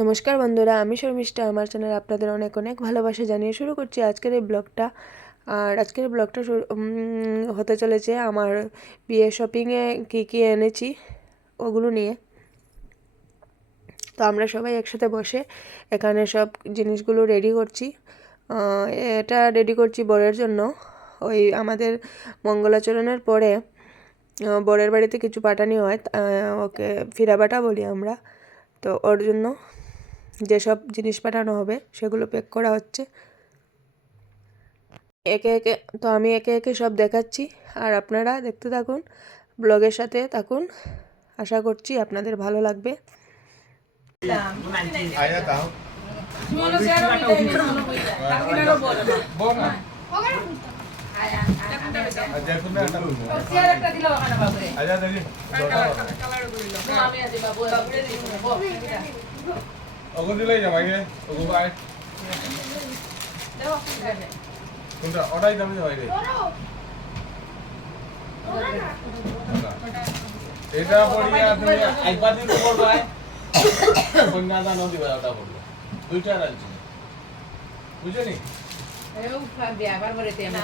নমস্কার বন্ধুরা, আমি শর্মিষ্ঠা। আমার চ্যানেলে আপনাদের অনেক অনেক ভালোবাসা জানিয়ে শুরু করছি আজকের এই ব্লগটা। আর আজকের ব্লগটা হতে চলেছে আমার বিয়ে শপিংয়ে কী কী এনেছি ওগুলো নিয়ে। তো আমরা সবাই একসাথে বসে এখানে সব জিনিসগুলো রেডি করছি। এটা রেডি করছি বরের জন্য। ওই আমাদের মঙ্গলাচরণের পরে বরের বাড়িতে কিছু পাঠানি হয়, ওকে ফিরাবাটা বলি আমরা। তো ওর জন্য যেসব জিনিস পাঠানো হবে সেগুলো প্যাক করা হচ্ছে একে একে। তো আমি একে একে সব দেখাচ্ছি আর আপনারা দেখতে থাকুন, ব্লগের সাথে থাকুন। আশা করছি আপনাদের ভালো লাগবে। ওগুলো দিলেই যাবাই রে ওগুলো আয় কোনটা ওটাই দামি যাবাই রে এটা পড়িয়া তুমি একবার দিন করবা কন্যা দান দিবা ওটা পড়িয়া দুইটা রাখছি বুঝছনি এও ফাক দিয়া আবার বলে তে আমরা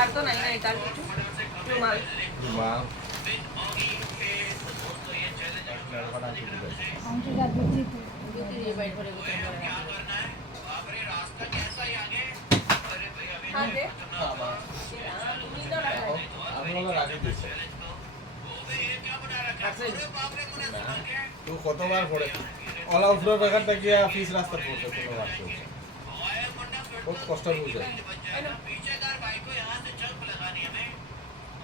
আর তো নাই নাই কাল কিছু রুমাল রুমাল দুটি দিয়ে বাইর করে গোটা আরে আমরা রাখি দিছি তো কতবার পড়ে অলা উঠলো টাকাটা কি অফিস রাস্তা পড়ছে কোনো রাস্তা बहुत कष्ट हो जाए पीछेदार भाई को यहाँ से जंप लगानी हमें।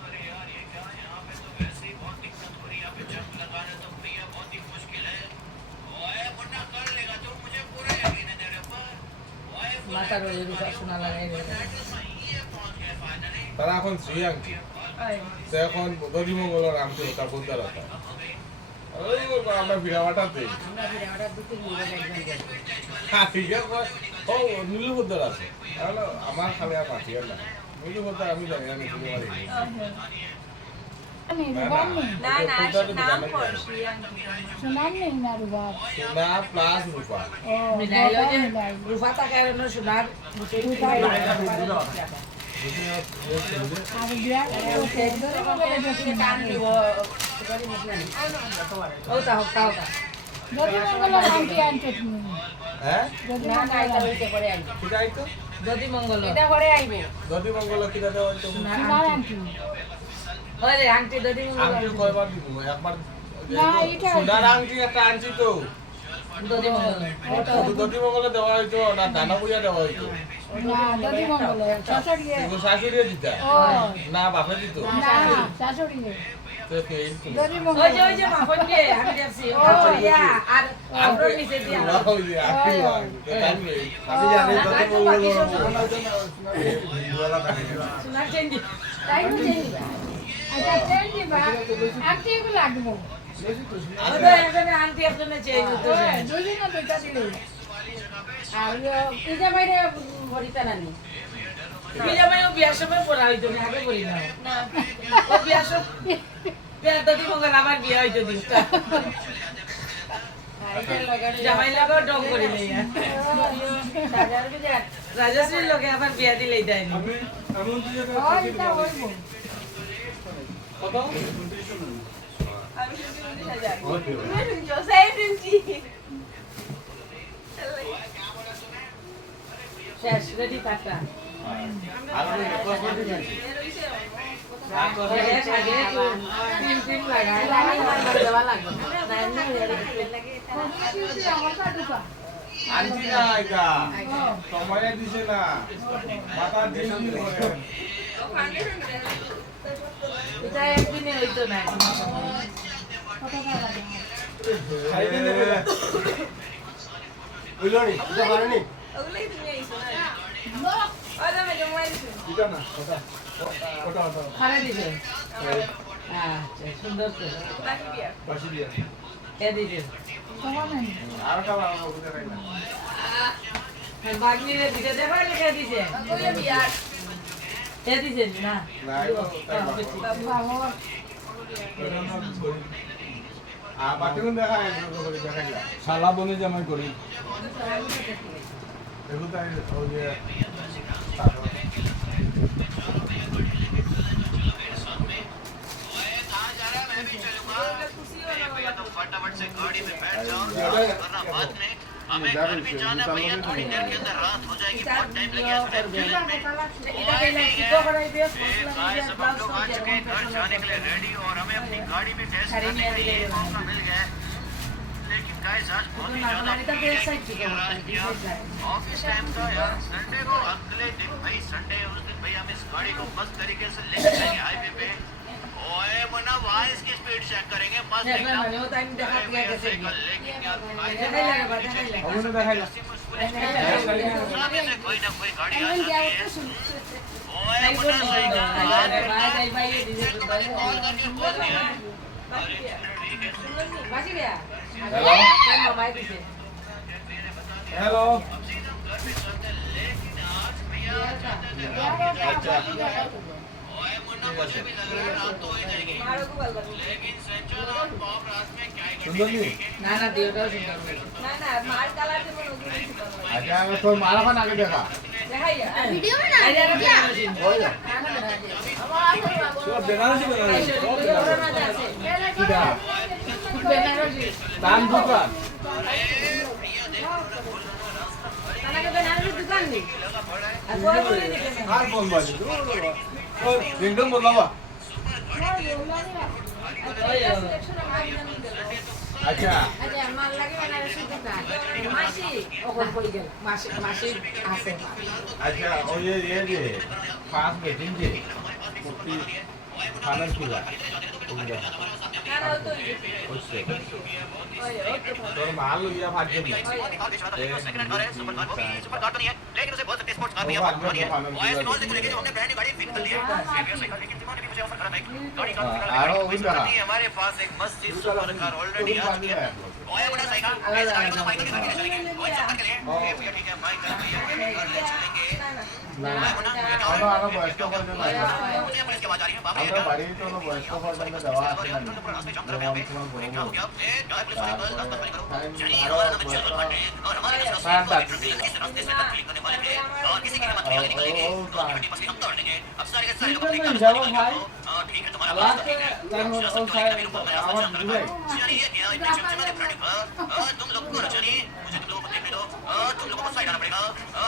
अरे यार ये क्या यहाँ पे तो वैसे ही बहुत दिक्कत हो रही है, यहाँ पे जंप लगाना तो भैया बहुत ही मुश्किल है। ओए मुन्ना कर लेगा तो मुझे पूरा यकीन है तेरे पर। ओए माता रोज रोज सुना लगे ये पहुंच गए फाइनली। তারা এখন শ্রীয়াঙ্কি সে এখন দড়ি মঙ্গল রামকে ওটা বলতে রাখা ওই আমরা ভিড়াবাটাতে আমরা ভিড়াটা দুটি নিয়ে হ্যাঁ ঠিক আছে। ও নীলুবদ্দার আছে তাহলে আমার খালি আর পাঠিয়ে না নীলুবদ্দার আমি জানি না তুমি আমার না না নাম কর সোনা প্লাস রূপা মিলাইলো যে রূপা টাকা এর সোনার হ্যাঁ যদি মঙ্গল এটা করে আইবো যদি মঙ্গল কি দাদা হইতো ওরে আংটি যদি মঙ্গল আমি কয়বার দিব একবার সোনার আংটি একটা আনছি তো যদি মঙ্গল যদি মঙ্গলে দেওয়া হইতো না দানা বুইয়া দেওয়া হইতো না যদি মঙ্গলে শাশুড়িয়ে শাশুড়িয়ে দিতা না বাপে দিত না শাশুড়িয়ে তো ফেল যদি ওই মঙ্গলে যে মাফন দিয়ে আমি দেখছি ও ইয়া আর আমরা নিচে দিয়া ওই যে আকি জানবে আমি জানি যদি মঙ্গল সোনার চেঞ্জ তাই তো চেঞ্জিবা আচ্ছা চেঞ্জিবা আংটিগুলো লাগবো ওদের একজনে আন্টি একজনে চেঞ্জ হতো দুই না দুইটা দিলে আর পূজা বাইরে ভরিতা নানি পূজা বাইরে বিয়ার সময় পড়া হইতো না আগে পড়ি না ও বিয়ার সময় বিয়ার দাদি মঙ্গল আবার বিয়া হইতো দিনটা জামাই লাগো ডং করি নেই রাজশ্রীর লোকে আবার বিয়া দিলেই দেয় না হয় এটা হইব কত শেষ রেডি পাটা আনছি না এটা সময় দিছে না মাথা দিন এটা একদিনে হইতো না বুঝলি এটা পারেনি ওগুলাই তুমি আইছো না না ওটা মে জমা দিছো এটা না ওটা ওটা ওটা খারে দিছে আচ্ছা সুন্দর তো বাকি বিয়া পাশে দিয়া এ দিছে সমান আর খাবার বুঝতে পারি না বাগনিরে দিছে দেবার লিখে দিছে ওগুলা বিয়া এ দিছেন না না এগুলো তাই বাবা আর বাতিগুলো দেখা দেখাইলা শালা বনে জামাই করি এগুলো তাই ওই যে फटाफट से गाड़ी में बैठ जाओ वरना बाद में हमें घर भी जाना भैया थोड़ी देर के अंदर रात हो जाएगी बहुत टाइम लगेगा सब हम लोग आ चुके हैं घर जाने के लिए रेडी और हमें अपनी गाड़ी में टेस्ट करने के लिए मौका मिल गया है लेकिन गाइस आज बहुत ही ज्यादा ऑफिस टाइम था यार संडे को अगले दिन भाई संडे उस दिन भाई हम इस गाड़ी को मस्त तरीके से लेके जाएंगे हाईवे पे ओए मना वहाँ इसकी स्पीड चेक करेंगे मस्त एकदम लेकिन यार ওগুলো দেখাইলা सामने से कोई ना कोई गाड़ी आ जाती है ओए मना सही कॉल करके बोल दिया अरे ठीक है বাসি বেয়া হ্যালো মামাই দিছে হ্যালো घर पे चलते लेकिन आज भैया আচ্ছা ओए मुन्ना मुझे भी लग रहा है रात तो हो ही जाएगी মারো কো বল लेकिन सेंचुर और पॉप रात में क्या ही সুন্দরী না না দিওটাও সুন্দর না না মার কালার দেব না ওগুলো কিছু করব আচ্ছা আমি তোর মারাখান আগে দেখা দেখাইয়া ভিডিও में ना ওই যা সব বেনারসি বেনারসি সব বেনারসি কিডা দান দোকান তানাকে বেনারসি দোকান নি আর কোই বলে দিকে আর কোন বাজে ও রিংটন বদলাবা সিলেকশন আমার জানি দেব আচ্ছা अच्छा माल लगे बनारसी दुकान মাসি ওখন কই গেল মাসি মাসি আছে আচ্ছা ওই যে ফার্স্ট বেটিং যে কুর্তি খানার কিলা ওগুলা না না তো ওইসে ওই ওই তো তোর মাল লইয়া ফাটবে না सेकंड कार है सुपर कार वो भी सुपर कार तो नहीं है लेकिन उसे बोल सकते स्पोर्ट्स कार भी है बहुत है ओएस नॉन से लेके जो हमने ब्रांड गाड़ी फिट कर ली है लेकिन जिन्होंने भी मुझे ऑफर करा गाड़ी का आरो उन रहा हमारे पास एक मस्त सुपर कार ऑलरेडी आ चुकी है ओए बड़ा सही कहा गाड़ी तो बाइक लेके चलेंगे ओए सब करके ले भैया ठीक है बाइक भैया ले चलेंगे আমরা আরো বয়স্ক পর্যন্ত নাই मुझे पुलिस की आवाज आ रही है बाबा আমরা বাড়ির তো বয়স্ক পর্যন্ত দেওয়া আছে না रास्ते जाम कर रहे हैं क्या हो गया ए गाड़ी पुलिस वाले को रास्ता बंद करो चलिए আরো और हमें चल पड़े और हमारे इस रास्ते से क्लिक करने वाले थे और किसी की मत निकलेंगे बस हम तोड़ देंगे अब सारे के सारे लोग যাবো ভাই हां ठीक है तुम्हारा লাস্ট টাইম ও সাহেব আমার বুঝাই चलिए क्या इतने चमचमाते प्राणी पर तुम लोग को चलिए मुझे तुम लोगों को देखने दो तुम लोगों को साइड आना पड़ेगा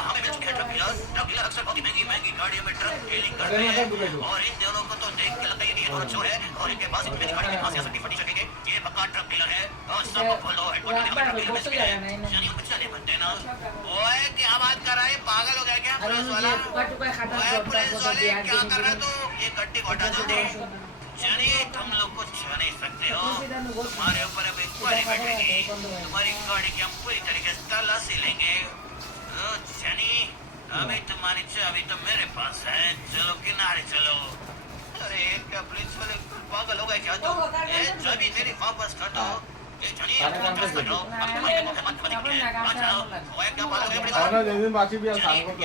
हमें मिल चुके हैं ट्रक डीलर अक्सर बहुत ही महंगी महंगी गाड़ियों में ट्रक डीलिंग करते हैं और इन दोनों को तो देख के लगता है ये दोनों चोर है और इनके पास इतनी गाड़ी के पास ऐसा फटी सकेंगे ये पक्का ट्रक डीलर है और सब फॉलो हेडक्वार्टर चलिए कुछ नहीं बनते ना ओए क्या बात कर रहा है पागल हो गया क्या पुलिस वाला टुका खाता ओए पुलिस वाले क्या कर रहे हो ये गड्ढे को हटा दो चलिए तुम लोग कुछ छू नहीं सकते हो तुम्हारे ऊपर अब इंक्वायरी बैठेगी तुम्हारी गाड़ी की हम पूरी तरीके से तलाशी लेंगे चनी अभी तुम्हारी चाबी तो मेरे पास है चलो किनारे चलो अरे क्या पुलिस वाले पागल हो गए क्या तुम चाबी मेरी वापस कर दो चलिए वापस कर दो अब तुम्हारे मुंह में मत बनेंगे आ जाओ ओए क्या पागल हो गए আমরা যেদিন বাকি বিয়া সাল করতে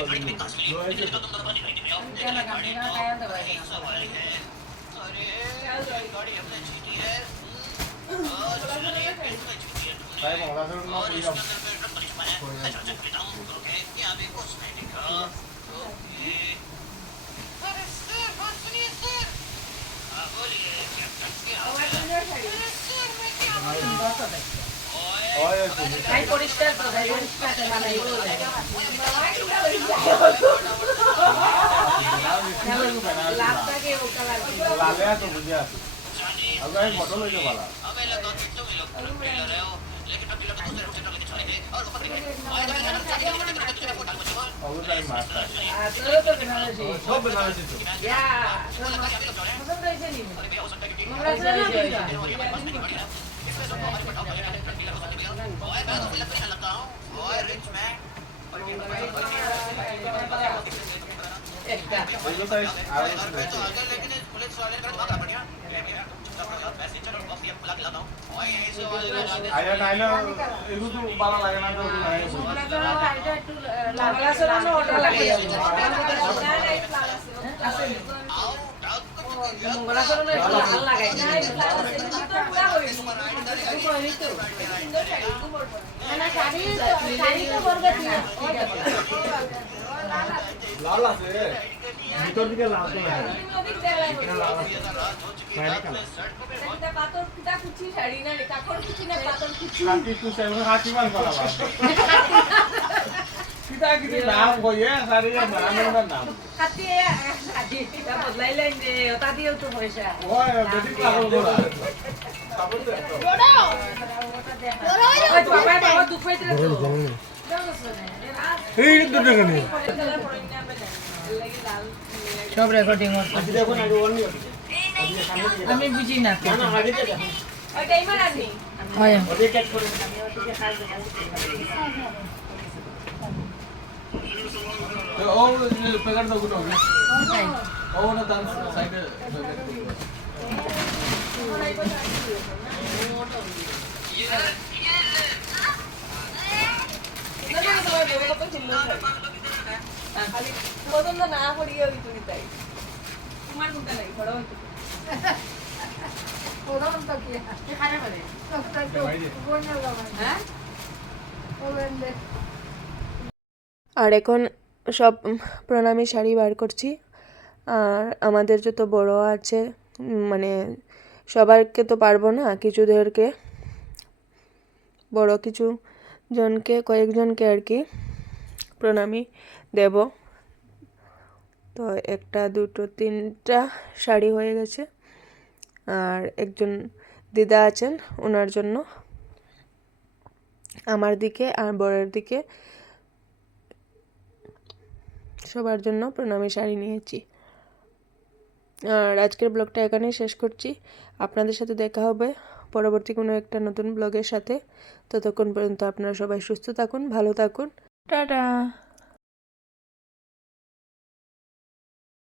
तुम दोनों बनी रही थी सवाल है अरे गाड़ी हमने छीटी है তাই মহারাজের না কইলাম ওই তুমি ভাই পরিষ্কার তো ভাই পরিষ্কার মানে এগুলো লাভটাকে ও কালার লালে তো বুঝে আছে আগে আমি ফটো লইতে পারা हमें लगा कि तुम लोग ट्रक डीलर हो लेकिन ट्रक डीलर तो दूसरे रूट से ट्रक लेके चले थे और ऊपर देखे অবশ্যই মাস্টার আর তোর তো বেনারসি সব বেনারসি তো ইয়া পছন্দ হয়েছে নি আমরা একটা ওইগুলো তাই আর আয়া নাইলে এগুলো তো ভালো লাগে না তো নাই আমরা তো এটা একটু লাগালা সরানো ওটা লাগিয়ে না না এই প্ল্যান আছে আছে পড়াশোনা একটু লাল লাগাই না না শাড়ি তো বলবে কি লাল আছে ভিতর দিকে লাল তো না কাটি তো সেমন হাতি মান করা বা কিটা কিটা নাম কইয়ে সারিয়ে নাম বদলাইলেন যে ওটা দিয়েও তো পয়সা ওই বেটি পাগল করা তারপর তো বাবা দুঃখ হয়েছে তো এই দুটো কেন সব রেকর্ডিং হচ্ছে দেখো না ওনি আমি বুঝি না না আগে দেখো ওইটাই মারানি হয় ওকে ক্যাচ করে ও পেগার দাও গুলো ও না তার সাইডে পছন্দ না পড়িয়ে ওই তুমি তাই তোমার কোনটা নাই বড় হইতো ওরকম তো কি খারাপ হবে তো বন্য লাগাই হ্যাঁ ওবেন দে আর এখন সব প্রণামী শাড়ি বার করছি। আর আমাদের যত বড় আছে মানে সবারকে তো পারবো না, কিছুদেরকে বড় কিছু জনকে কয়েকজনকে আর কি প্রণামী দেব। তো একটা দুটো তিনটা শাড়ি হয়ে গেছে। আর একজন দিদা আছেন, ওনার জন্য আমার দিকে আর বরের দিকে সবার জন্য প্রণামী শাড়ি নিয়েছি। আর আজকের ব্লগটা এখানেই শেষ করছি। আপনাদের সাথে দেখা হবে পরবর্তী কোনো একটা নতুন ব্লগের সাথে। ততক্ষণ পর্যন্ত আপনারা সবাই সুস্থ থাকুন, ভালো থাকুন, টাটা।